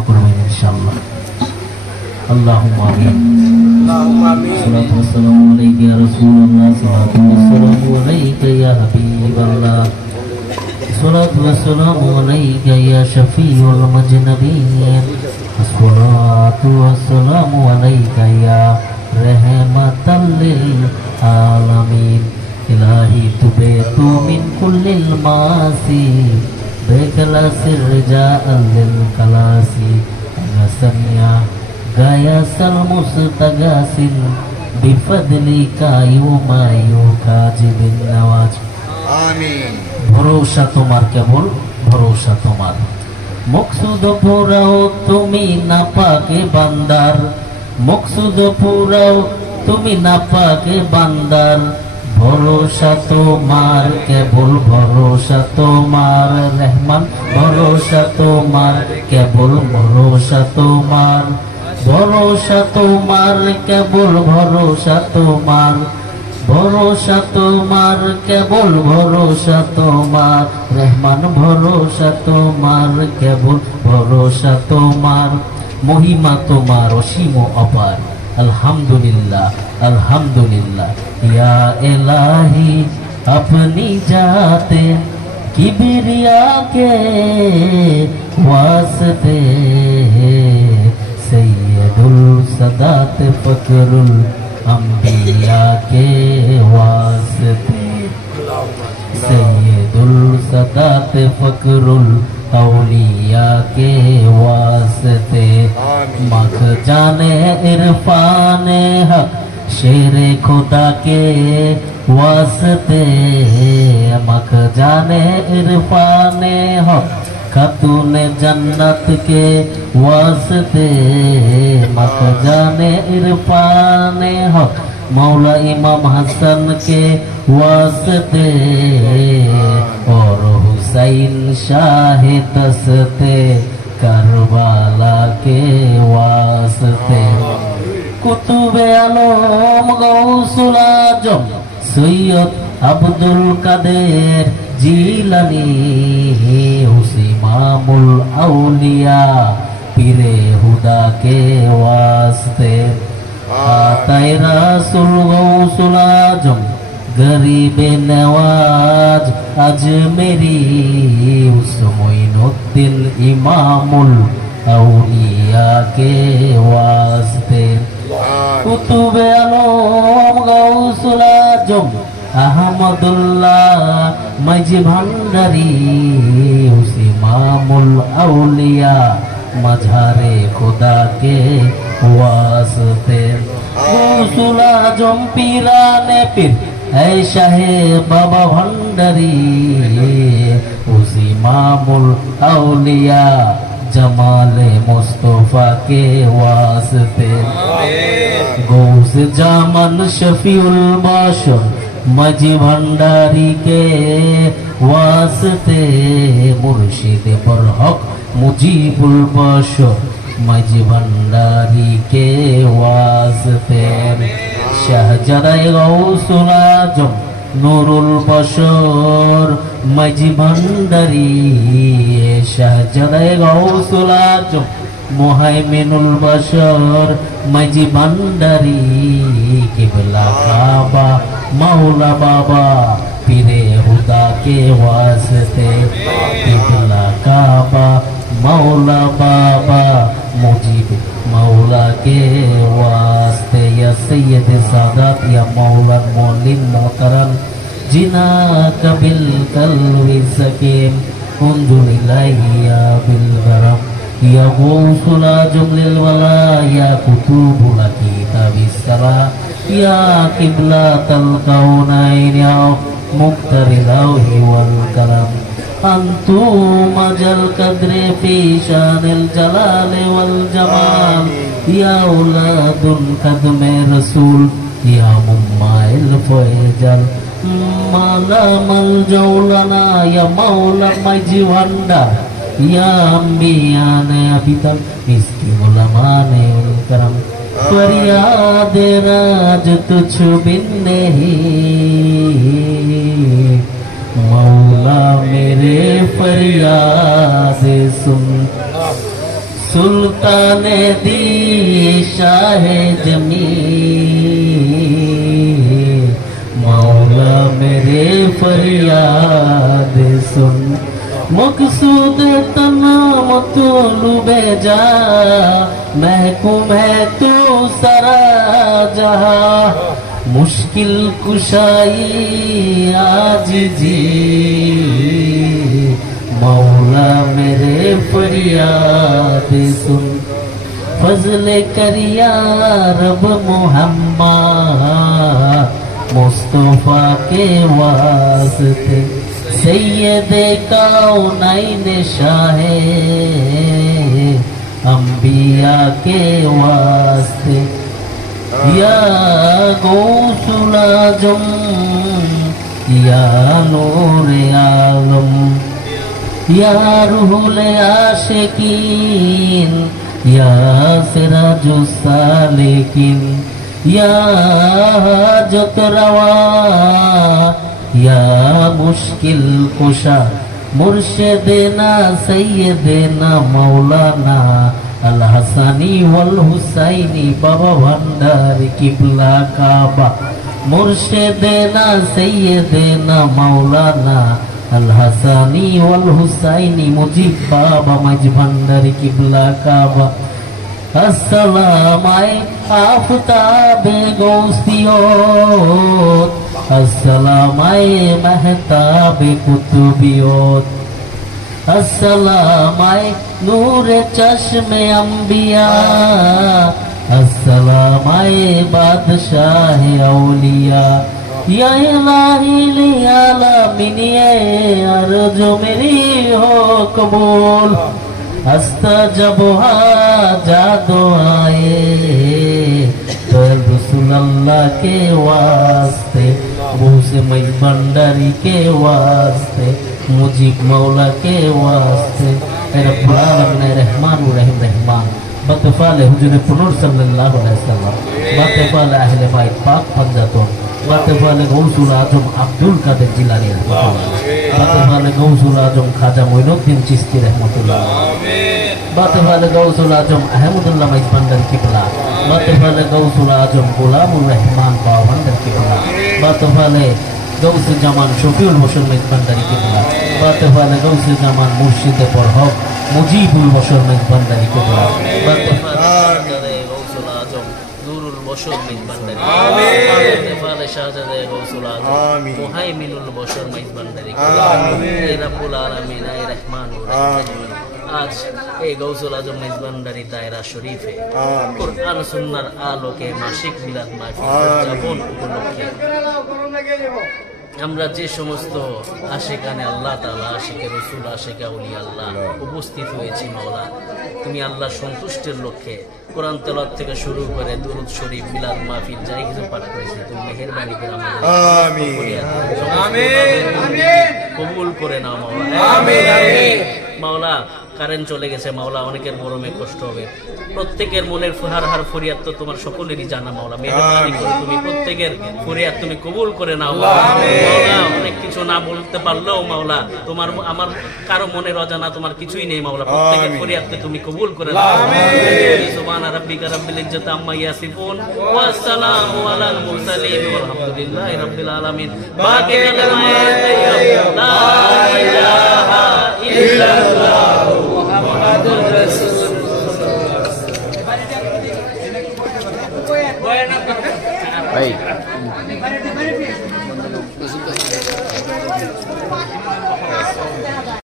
দোয়া করবেন ইনশাআল্লাহ। আল্লাহুম্মা আমিন। আল্লাহুম্মা আমিন। সালাতু ওয়াসসালামু আলাইকা ইয়া রাসূলুল্লাহ, সালাতু ওয়াসসালামু আলাইকা ইয়া হাবিবাল্লাহ, সালাতু ওয়াসসালামু আলাইকা ইয়া শাফিউল মুজনাবিন, সালাতু ওয়াসসালামু আলাইকা ইয়া রাহমাতাল লিল আলামিন। ইলাহি তুবিতু মিন কুল্লিল মাসি বেকালাসির রিজাআল লিল কালাসি নাসামিয়া গায়াসাল মুস্তাগাসিন বিফদলিকা ইউমা ইউকাজিবিন নওয়াজ। আমিন। ভরসা তোমার, কেবল ভরসা তোমার। মকসুদ পুরাও তুমি না পাকে বান্দার, মকসুদ পুরাও তুমি না পাকে বান্দার। ভরসা তোমার, কেবল ভরসা তোমার রহমান। ভরসা তোমার, কেবল ভরসা তোমার। ভরসা তোমার, কেবল ভরসা তোমার। ভরসা তোমার, কেবল ভরসা তোমার রহমান। ভরসা তোমার, কেবল ভরসা তোমার। মহিমা তোমার অসীম অপার। अल्हम्दुलिल्लाह अल्हम्दुलिल्लाह या इलाही अपनी जाते किबरिया के वास्ते सैयदुल सदात फकरुल अंबिया के वास्ते सैयदुल सदात फकरुल औलिया के वास्ते मख जाने इरफान हक शेरे खुदा के वास्ते मख जाने इरफान हक खातून जन्नत के वास्ते मख जाने इरफान हक मौला इमाम हसन के वास्ते और हुसैन शाह दस्ते करबाला के वास्ते कुतुबे आलम गौसुल आजम सैयद अब्दुल कादेर जिलानी इमामुल औलिया पीरे हुदा के वास्ते आताए रसूल गौसुल आजम गरीबे नवाज अजमेरी मोइनुद्दीन इमामुल औलिया के वास्ते कुतुबे आलम गौसुल आजम अहमदुल्लाह मजी भंडारी इमामुल औलिया मझारे खुदा के वास्ते गौसुल आजम पीराने पीर ऐशा है बाबा भंडारी उसी इमामुल औलिया जमाले मुस्तफा के वास्ते गौस जामन शफीउल बाशर मजी भंडारी के वास्ते मुर्शिद बरहक मुजीबुल बशर मजी भंडारी के वास्ते शाहजराए गौसुल आजम नूरुल बशर मजी भंडारी शाहजराए गौसुल आजम मुहैमिनुल बशर मजी भंडारी किबला काबा मौला बाबा पीरे हुदा के वास्ते किबला काबा मौला बाबा मुजीब मौला के वास्ते या सैयद सादात या मौला मौलिन मोहतरम जिना कबिल कल्वी सकीम उन्जुलिल्लाही या बिलगरम या गौसुल आजम लिल वला या कुतुबुल किताबिस्सला या किबलातल कौनाइन या मुक्तरिलाही वल कलम अंतुम अजल कद्रे फी शानिल जलाल वल जमाल या औलादुन कदमे रसूल या मुम्माइल फैजल माला मल जौलना या मौला मजी भंडार या अंबिया ने अबितल इसकी उलमा ने करम फरियाद राज तुझ बिन नहीं मौला मेरे फरियाद सुन सुल्ताने दी शाहे जमी मौला मेरे फरियाद सुन मकसूद तना मतलूबे जा महकूम है तू सरा जहां मुश्किल कुशाई आज जी मौला मेरे फरियाद सुन फजले करिया रब मोहम्मद मुस्तफा के वास्ते सैयदे कौनैन शाहे अंबिया के वास्ते या गौसुल आजम या नूरे आलम या रूहुल आशिकीन या सिराजुस सालिकीन या हाजत रवा या मुश्किल कुशा मुर्शिदेना सैयदेना मौलाना अल हसनी वल हुसैनी बाबा भंडारी किबला काबा मुर्शिदेना सैयदेना मौलाना अल हसनी वल हुसैनी मुजीब बाबा मज भंडारी किबला काबा अस्सलाम आफताबे गौसियोत अस्सलाम महताबे कुतुबियोत अस्सलाम नूरे चश्मे अंबिया अस्सलाम बादशाह औलिया या इलाही लियालामीन अर्ज़ मेरी हो कबूल अस्तजबहा जादो आए तो रसूल अल्लाह के वास्ते मुझसे मई भंडारी के वास्ते मुजीब मौला के वास्ते रब्बुल आलमीन रहमान रहीम रहमान बतफाले हुजूर पुनर सल्लल्लाहु अलैहि वसल्लम बतफाले अहले बाइत पाक पंजातों बतफाले गौसुल आजम अब्दुल कादिर जिलानी बतफाले गौसुल आजम खाजा मोइनुद्दीन चिश्ती रहमतुल्लाह बतफाले गौसुल आजम अहमदुल्लाह मईज भंडारी किबला बतफाले गौसुल आजम गुलामुर रहमान बाबा भंडारी किबला बतफाले गौस जमान शफीउल बशर मईज भंडारी किबला बतफाले गौस जमान मुर्शिद परहक मुजीबुल बशर मईज भंडारी किबला बतफाले गौसुल आजम नूरुल बशर मईज भंडारी बतफाले शाहजादे गौसुल आजम मुहाइमिनुल बशर मईज भंडारी किबला रब्बुल आलमीन रहमान रहीम आज এই গৌসুল আজম মঈজ ভান্ডারী দায়রা শরীফে কুরআন সুন্নাহর আলোকে মাসিক মিলাদ মাহফিল উদযাপন উপলক্ষে আমরা যে সমস্ত আশিকানে আল্লাহ তাআলা আশিকে রাসূল আশিকে আউলিয়া আল্লাহ উপস্থিত হয়েছি মাওলা তুমি আল্লাহ সন্তুষ্টির লক্ষ্যে কোরআন তেলাওয়াত থেকে শুরু করে দুরূদ শরীফ মিলাদ মাহফিল যাই কিছু পাঠ করেছি তুমি মেহেরবানি করে আমাদের আমিন আমিন কবুল করে নাও মাওলা আমিন আমিন মাওলা কারেন্ট চলে গেছে মাওলা অনেকের গরমে কষ্ট হবে প্রত্যেকের মনের হার হার ফরিয়াদ তো তোমার সকলেরই জানা মাওলা মেহেরবানি করে তুমি প্রত্যেকের ফরিয়াদ তুমি কবুল করে নাও মাওলা অনেক কিছু না বলতে পারলেও মাওলা তোমার আমার কারো মনের অজানা তোমার কিছুই নেই মাওলা প্রত্যেকের ফরিয়াদ তুমি কবুল করে নাও সুবহান রাব্বিকা রাব্বিল ইজ্জাতি আম্মা ইয়াসিফুন ওয়া আসসালামু আলাল মুরসালিন ওয়ালহামদুলিল্লাহি রাব্বিল আলামিন বাকি কালামে লা ইলাহা ইল্লাল্লাহ মুহাম্মাদুর রাসূলুল্লাহ ভাই